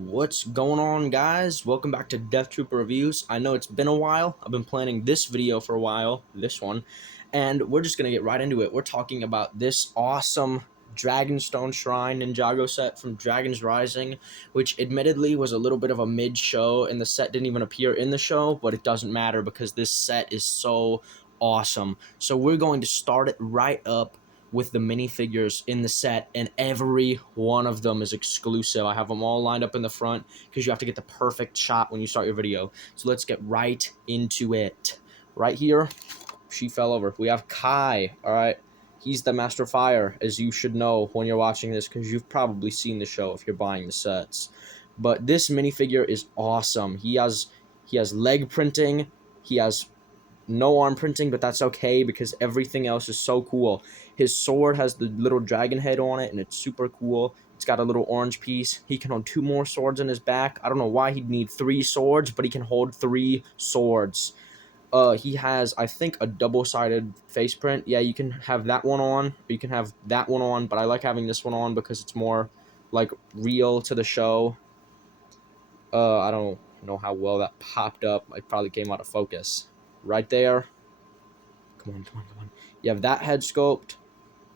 What's going on, guys? Welcome back to Death Trooper Reviews. I know it's been a while. I've been planning this video for a while, this one, and we're just going to get right into it. We're talking about this awesome Dragonstone Shrine Ninjago set from Dragon's Rising, which admittedly was a little bit of a mid-show, and the set didn't even appear in the show, but it doesn't matter because this set is so awesome. So we're going to start it right up with the minifigures in the set, and every one of them is exclusive. I have them all lined up in the front because you have to get the perfect shot when you start your video. So let's get right into it. Right here, she fell over. We have Kai, all right? He's the Master of Fire, as you should know when you're watching this because you've probably seen the show if you're buying the sets. But this minifigure is awesome. He has leg printing. He has no arm printing, but that's okay because everything else is so cool. His sword has the little dragon head on it, and it's super cool. It's got a little orange piece. He can hold 2 more swords in his back. I don't know why he'd need 3 swords, but he can hold 3 swords. He has, I think, a double-sided face print. Yeah, you can have that one on, or you can have that one on, but I like having this one on because it's more, like, real to the show. I don't know how well that popped up. It probably came out of focus. Right there. Come on. You have that head sculpt.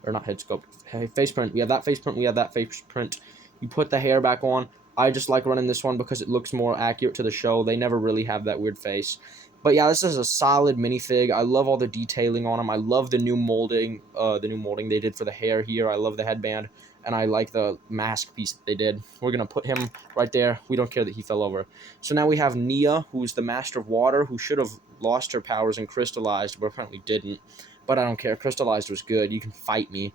Or not head sculpt. Face print. We have that face print. We have that face print. You put the hair back on. I just like running this one because it looks more accurate to the show. They never really have that weird face. But yeah, this is a solid minifig. I love all the detailing on him. I love the new molding they did for the hair here. I love the headband. And I like the mask piece that they did. We're going to put him right there. We don't care that he fell over. So now we have Nia, who's the Master of Water, who should have lost her powers and crystallized, but apparently didn't. But I don't care. Crystallized was good. You can fight me.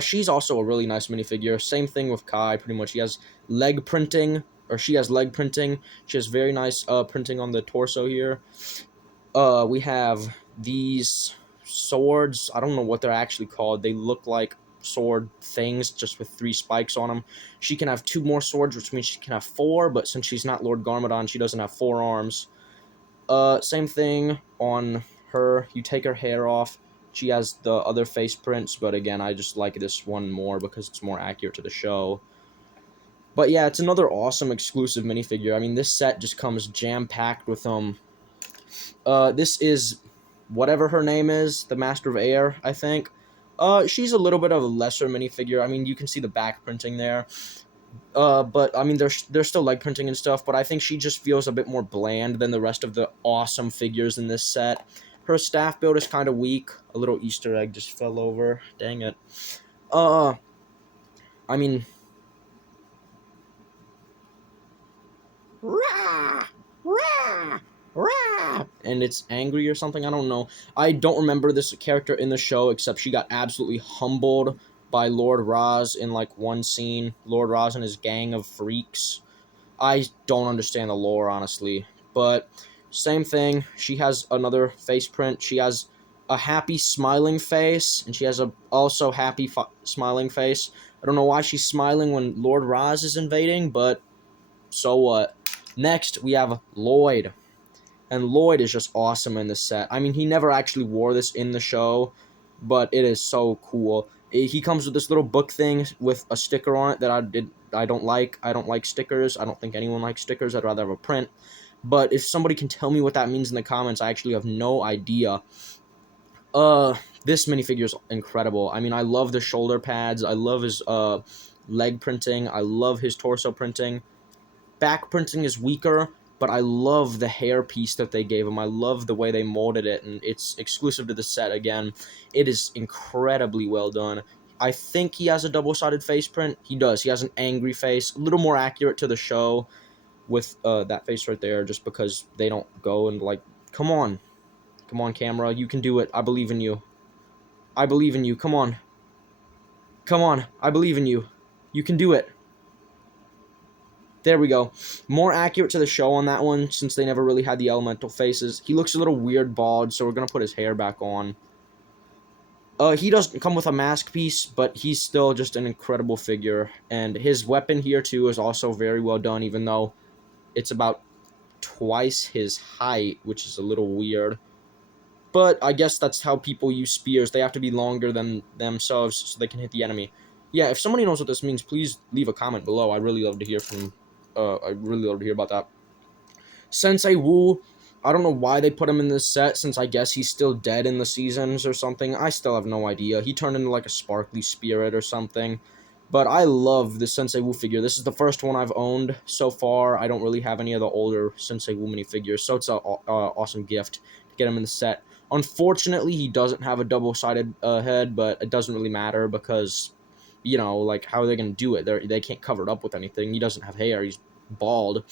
She's also a really nice minifigure. Same thing with Kai, pretty much. He has leg printing, or she has leg printing. She has very nice printing on the torso here. We have these swords. I don't know what they're actually called. They look like sword things just with 3 spikes on them. She can have 2 more swords, which means she can have 4, but since she's not Lord Garmadon, she doesn't have 4 arms. Same thing on her. You take her hair off. She has the other face prints, but again, I just like this one more because it's more accurate to the show. But yeah, it's another awesome exclusive minifigure. I mean, this set just comes jam-packed with this is whatever her name is, the Master of Air, I think. She's a little bit of a lesser minifigure. I mean, you can see the back printing there. But I mean, there's still leg printing and stuff, but I think she just feels a bit more bland than the rest of the awesome figures in this set. Her staff build is kind of weak. A little Easter egg just fell over. Dang it. I mean, rah, rah, rah, and it's angry or something. I don't know. I don't remember this character in the show except she got absolutely humbled by Lord Raz in like one scene. Lord Raz and his gang of freaks. I don't understand the lore, honestly. But same thing. She has another face print. She has a happy smiling face, and she has a also happy smiling face. I don't know why she's smiling when Lord Raz is invading, but so what? Next, we have Lloyd. And Lloyd is just awesome in this set. I mean, he never actually wore this in the show, but it is so cool. He comes with this little book thing with a sticker on it that I don't like. I don't like stickers. I don't think anyone likes stickers. I'd rather have a print. But if somebody can tell me what that means in the comments, I actually have no idea. This minifigure is incredible. I mean, I love the shoulder pads. I love his leg printing. I love his torso printing. Back printing is weaker, but I love the hair piece that they gave him. I love the way they molded it, and it's exclusive to the set again. It is incredibly well done. I think he has a double-sided face print. He does. He has an angry face, a little more accurate to the show with that face right there, just because they don't go and, like, come on. Come on, camera. You can do it. I believe in you. I believe in you. Come on. Come on. I believe in you. You can do it. There we go. More accurate to the show on that one, since they never really had the elemental faces. He looks a little weird bald, so we're going to put his hair back on. He doesn't come with a mask piece, but he's still just an incredible figure. And his weapon here, too, is also very well done, even though it's about twice his height, which is a little weird. But I guess that's how people use spears. They have to be longer than themselves so they can hit the enemy. Yeah, if somebody knows what this means, please leave a comment below. I'd really love to hear from I really love to hear about that. Sensei Wu, I don't know why they put him in this set, since I guess he's still dead in the seasons or something. I still have no idea. He turned into like a sparkly spirit or something. But I love the Sensei Wu figure. This is the first one I've owned so far. I don't really have any of the older Sensei Wu minifigures, so it's a awesome gift to get him in the set. Unfortunately, he doesn't have a double-sided head, but it doesn't really matter because, you know, like, how are they going to do it? They can't cover it up with anything. He doesn't have hair. He's bald.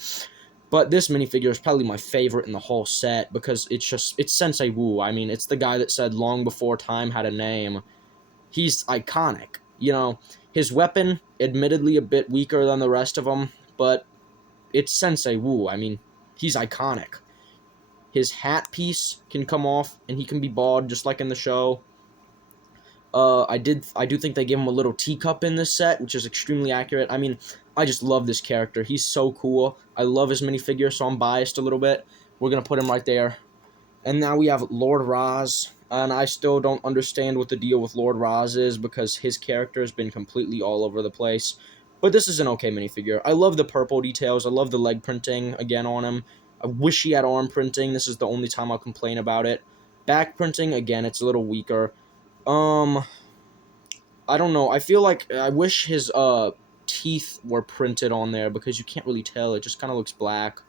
But this minifigure is probably my favorite in the whole set because it's Sensei Wu. I mean, it's the guy that said long before time had a name. He's iconic. You know, his weapon, admittedly a bit weaker than the rest of them, but it's Sensei Wu. I mean, he's iconic. His hat piece can come off, and he can be bald just like in the show. I do think they gave him a little teacup in this set, which is extremely accurate. I mean, I just love this character. He's so cool. I love his minifigure, so I'm biased a little bit. We're gonna put him right there. And now we have Lord Raz, and I still don't understand what the deal with Lord Raz is because his character has been completely all over the place. But this is an okay minifigure. I love the purple details. I love the leg printing again on him. I wish he had arm printing. This is the only time I'll complain about it. Back printing, again, it's a little weaker. I don't know. I feel like I wish his teeth were printed on there because you can't really tell. It just kind of looks black.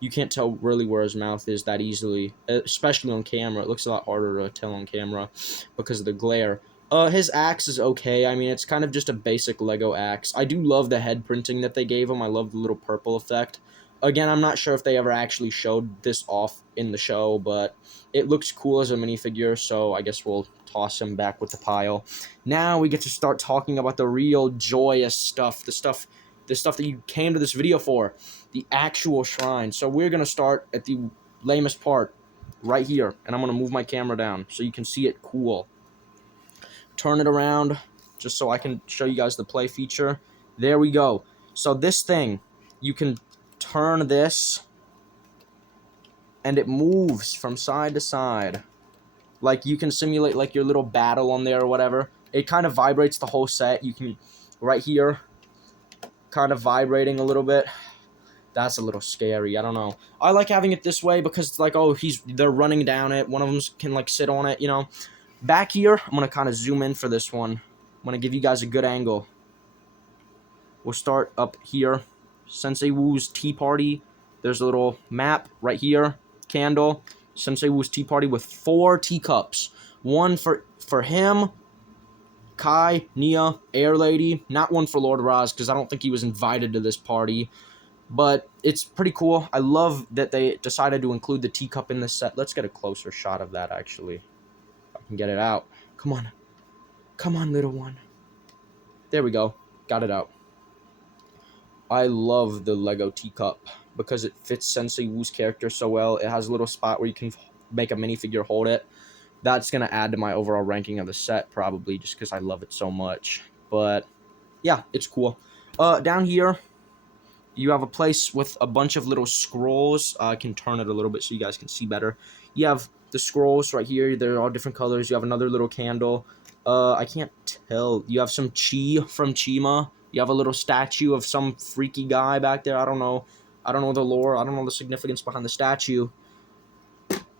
You can't tell really where his mouth is that easily, especially on camera. It looks a lot harder to tell on camera because of the glare. His axe is okay. I mean, it's kind of just a basic Lego axe. I do love the head printing that they gave him. I love the little purple effect. Again, I'm not sure if they ever actually showed this off in the show, but it looks cool as a minifigure, so I guess we'll toss him back with the pile. Now we get to start talking about the real joyous stuff, the stuff that you came to this video for, the actual shrine. So we're going to start at the lamest part right here, and I'm going to move my camera down so you can see it cool. Turn it around just so I can show you guys the play feature. There we go. So this thing, you can turn this, and it moves from side to side. Like, you can simulate, like, your little battle on there or whatever. It kind of vibrates the whole set. You can, right here, kind of vibrating a little bit. That's a little scary. I don't know. I like having it this way because it's like, oh, they're running down it. One of them can, like, sit on it, you know. Back here, I'm going to kind of zoom in for this one. I'm going to give you guys a good angle. We'll start up here. Sensei Wu's tea party. There's a little map right here. Candle. Sensei Wu's tea party with 4 teacups. One for him, Kai, Nia, Air Lady. Not one for Lord Raz because I don't think he was invited to this party. But it's pretty cool. I love that they decided to include the teacup in this set. Let's get a closer shot of that, actually. If I can get it out. Come on. Come on, little one. There we go. Got it out. I love the Lego teacup because it fits Sensei Wu's character so well. It has a little spot where you can make a minifigure hold it. That's going to add to my overall ranking of the set, probably, just because I love it so much. But, yeah, it's cool. Down here, you have a place with a bunch of little scrolls. I can turn it a little bit so you guys can see better. You have the scrolls right here. They're all different colors. You have another little candle. I can't tell. You have some chi from Chima. You have a little statue of some freaky guy back there. I don't know. I don't know the lore. I don't know the significance behind the statue.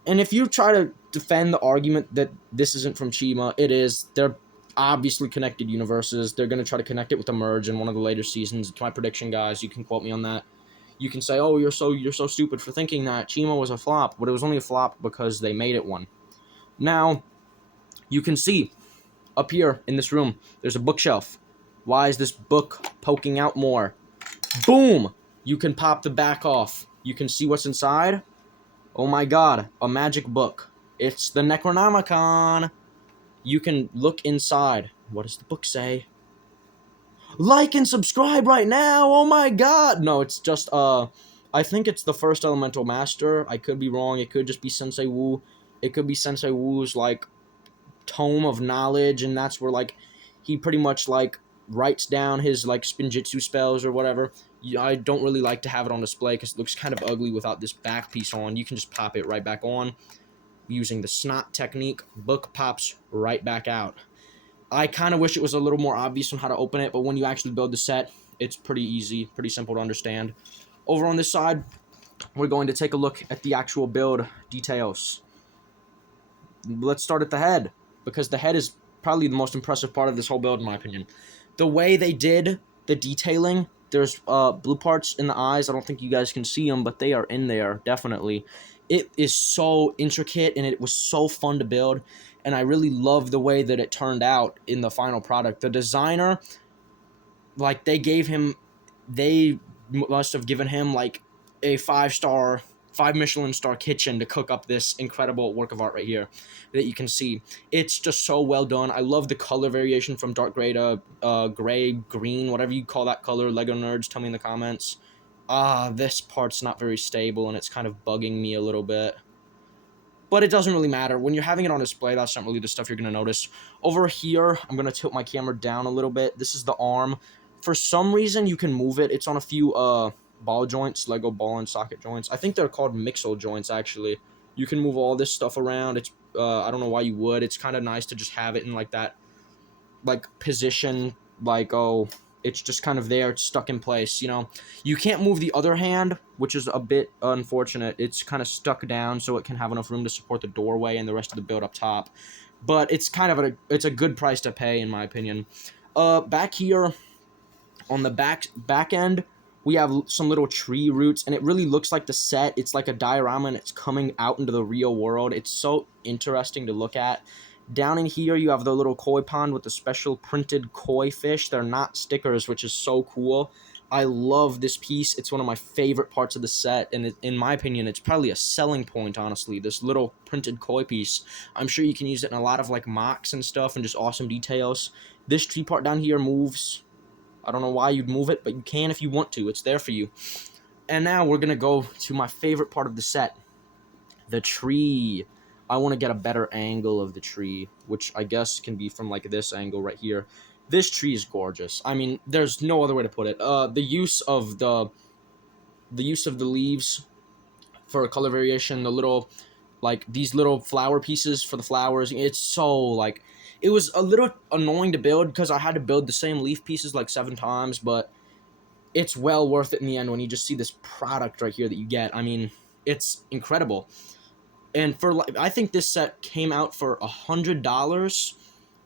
And if you try to defend the argument that this isn't from Chima, it is. They're obviously connected universes. They're going to try to connect it with the merge in one of the later seasons. It's my prediction, guys. You can quote me on that. You can say, oh, you're so stupid for thinking that Chima was a flop. But it was only a flop because they made it one. Now, you can see up here in this room, there's a bookshelf. Why is this book poking out more? Boom! You can pop the back off. You can see what's inside. Oh my god, a magic book. It's the Necronomicon. You can look inside. What does the book say? Like and subscribe right now. Oh my god. No, it's just, I think it's the first Elemental Master. I could be wrong. It could just be Sensei Wu. It could be Sensei Wu's, like, tome of knowledge, and that's where, like, he pretty much, like, writes down his, like, spinjitzu spells or whatever. I don't really like to have it on display because it looks kind of ugly without this back piece on. You can just pop it right back on using the snot technique. Book pops right back out. I kind of wish it was a little more obvious on how to open it, but when you actually build the set, It's pretty easy, pretty simple to understand. Over on this side, we're going to take a look at the actual build details. Let's start at the head, because the head is probably the most impressive part of this whole build, in my opinion. The way they did the detailing, there's blue parts in the eyes. I don't think you guys can see them, but they are in there, definitely. It is so intricate, and it was so fun to build, and I really love the way that it turned out in the final product. The designer, like, they must have given him like a 5-star, 5 Michelin star kitchen to cook up this incredible work of art right here that you can see. It's just so well done. I love the color variation from dark gray to gray, green, whatever you call that color. Lego nerds, tell me in the comments. This part's not very stable, and it's kind of bugging me a little bit. But it doesn't really matter. When you're having it on display, that's not really the stuff you're going to notice. Over here, I'm going to tilt my camera down a little bit. This is the arm. For some reason, you can move it. It's on a few ball joints, Lego ball and socket joints. I think they're called Mixel joints, actually. You can move all this stuff around. It's I don't know why you would. It's kind of nice to just have it in like that like position, like, oh, it's just kind of there, it's stuck in place, you know. You can't move the other hand, which is a bit unfortunate. It's kind of stuck down so it can have enough room to support the doorway and the rest of the build up top. But it's kind of it's a good price to pay, in my opinion. Back here on the back end, we have some little tree roots, and it really looks like the set. It's like a diorama, and it's coming out into the real world. It's so interesting to look at. Down in here, you have the little koi pond with the special printed koi fish. They're not stickers, which is so cool. I love this piece. It's one of my favorite parts of the set, and in my opinion, it's probably a selling point, honestly, this little printed koi piece. I'm sure you can use it in a lot of, like, mocks and stuff and just awesome details. This tree part down here moves. I don't know why you'd move it, but you can if you want to. It's there for you. And now we're going to go to my favorite part of the set, the tree. I want to get a better angle of the tree, which I guess can be from like this angle right here. This tree is gorgeous. I mean, there's no other way to put it. The use of the leaves for a color variation, the little, like, these little flower pieces for the flowers. It's so, like, it was a little annoying to build because I had to build the same leaf pieces like 7 times, but it's well worth it in the end when you just see this product right here that you get. I mean, it's incredible. And I think this set came out for $100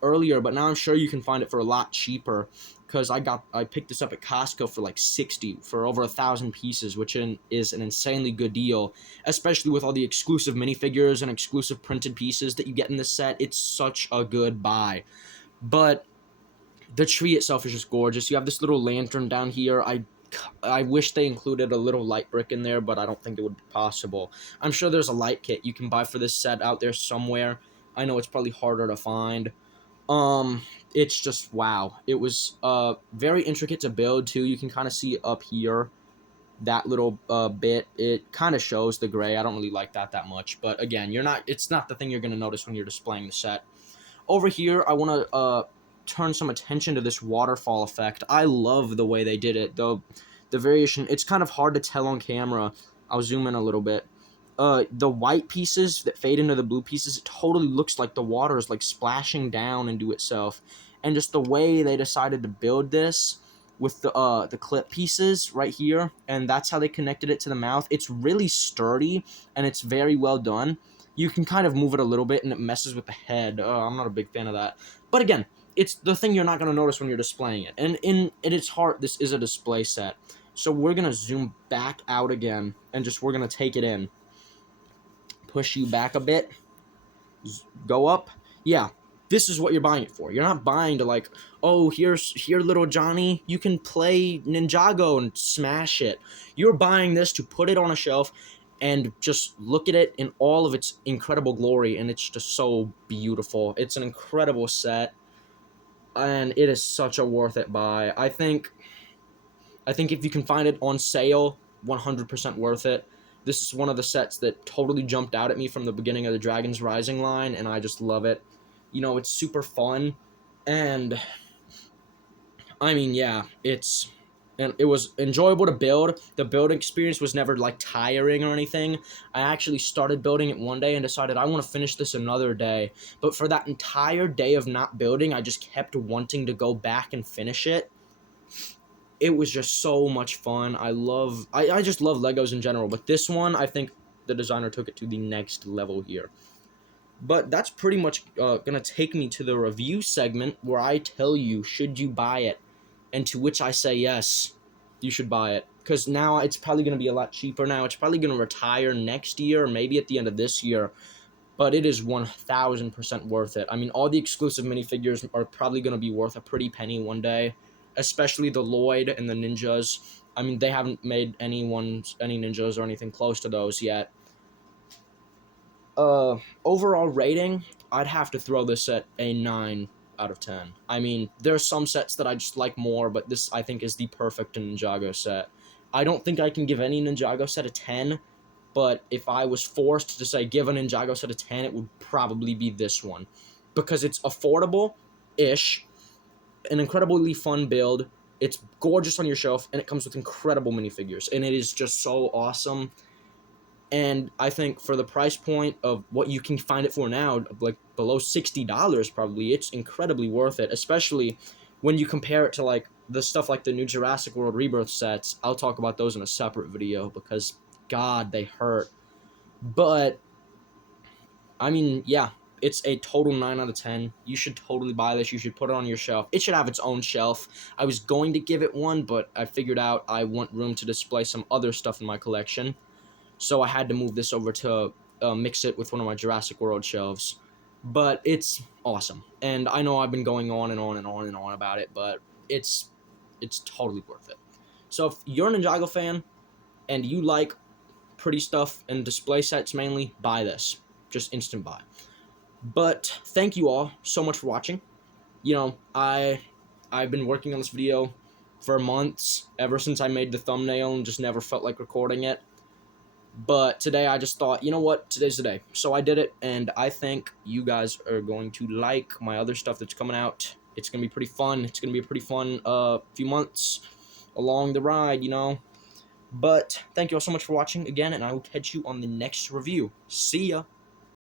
earlier, but now I'm sure you can find it for a lot cheaper, because I picked this up at Costco for like 60 for over 1,000 pieces, which is an insanely good deal, especially with all the exclusive minifigures and exclusive printed pieces that you get in this set. It's such a good buy. But the tree itself is just gorgeous. You have this little lantern down here. I wish they included a little light brick in there, but I don't think it would be possible. I'm sure there's a light kit you can buy for this set out there somewhere. I know it's probably harder to find. It's just, wow. It was very intricate to build too. You can kind of see up here that little bit. It kind of shows the gray. I don't really like that much, but again, it's not the thing you're going to notice when you're displaying the set. Over here, I want to turn some attention to this waterfall effect. I love the way they did it. The variation, it's kind of hard to tell on camera. I'll zoom in a little bit. The white pieces that fade into the blue pieces, it totally looks like the water is like splashing down into itself. And just the way they decided to build this with the clip pieces right here, and that's how they connected it to the mouth. It's really sturdy, and it's very well done. You can kind of move it a little bit, and it messes with the head. I'm not a big fan of that. But again, it's the thing you're not going to notice when you're displaying it. And at its heart, this is a display set. So we're going to zoom back out again, and we're going to take it in. Push you back a bit. Go up. Yeah, this is what you're buying it for. You're not buying to like, oh, here, little Johnny, you can play Ninjago and smash it. You're buying this to put it on a shelf and just look at it in all of its incredible glory, and it's just so beautiful. It's an incredible set, and it is such a worth it buy. I think if you can find it on sale, 100% worth it. This is one of the sets that totally jumped out at me from the beginning of the Dragons Rising line, and I just love it. You know, it's super fun, and I mean, yeah, it was enjoyable to build. The building experience was never like tiring or anything. I actually started building it one day and decided I want to finish this another day. But for that entire day of not building, I just kept wanting to go back and finish it. it was just so much fun. I just love Legos in general, but this one, I think the designer took it to the next level here. But that's pretty much gonna take me to the review segment where I tell you, should you buy it? And to which I say yes, you should buy it. Because now it's probably gonna be a lot cheaper now. It's probably gonna retire next year, or maybe at the end of this year. But it is 1000% worth it. I mean, all the exclusive minifigures are probably gonna be worth a pretty penny one day. Especially the Lloyd and the ninjas. I mean, they haven't made any ninjas or anything close to those yet. Overall rating, I'd have to throw this at a 9 out of 10. I mean, there are some sets that I just like more, but this, I think, is the perfect Ninjago set. I don't think I can give any Ninjago set a 10, but if I was forced to say give a Ninjago set a 10, it would probably be this one. Because it's affordable-ish, an incredibly fun build, it's gorgeous on your shelf, and it comes with incredible minifigures, and it is just so awesome. And I think for the price point of what you can find it for now, like below $60 probably, it's incredibly worth it, especially when you compare it to like the stuff like the new Jurassic World Rebirth sets. I'll talk about those in a separate video because, God, they hurt. But, I mean, yeah, it's a total 9 out of 10. You should totally buy this. You should put it on your shelf. It should have its own shelf. I was going to give it one, but I figured out I want room to display some other stuff in my collection. So I had to move this over to mix it with one of my Jurassic World shelves. But it's awesome. And I know I've been going on and on and on and on about it, but it's totally worth it. So if you're a Ninjago fan and you like pretty stuff and display sets mainly, buy this. Just instant buy. But thank you all so much for watching. You know, I've been working on this video for months, ever since I made the thumbnail, and just never felt like recording it. But today I just thought, you know what, today's the day. So I did it, and I think you guys are going to like my other stuff that's coming out. It's going to be pretty fun. It's going to be a pretty fun few months along the ride, you know. But thank you all so much for watching again, and I will catch you on the next review. See ya!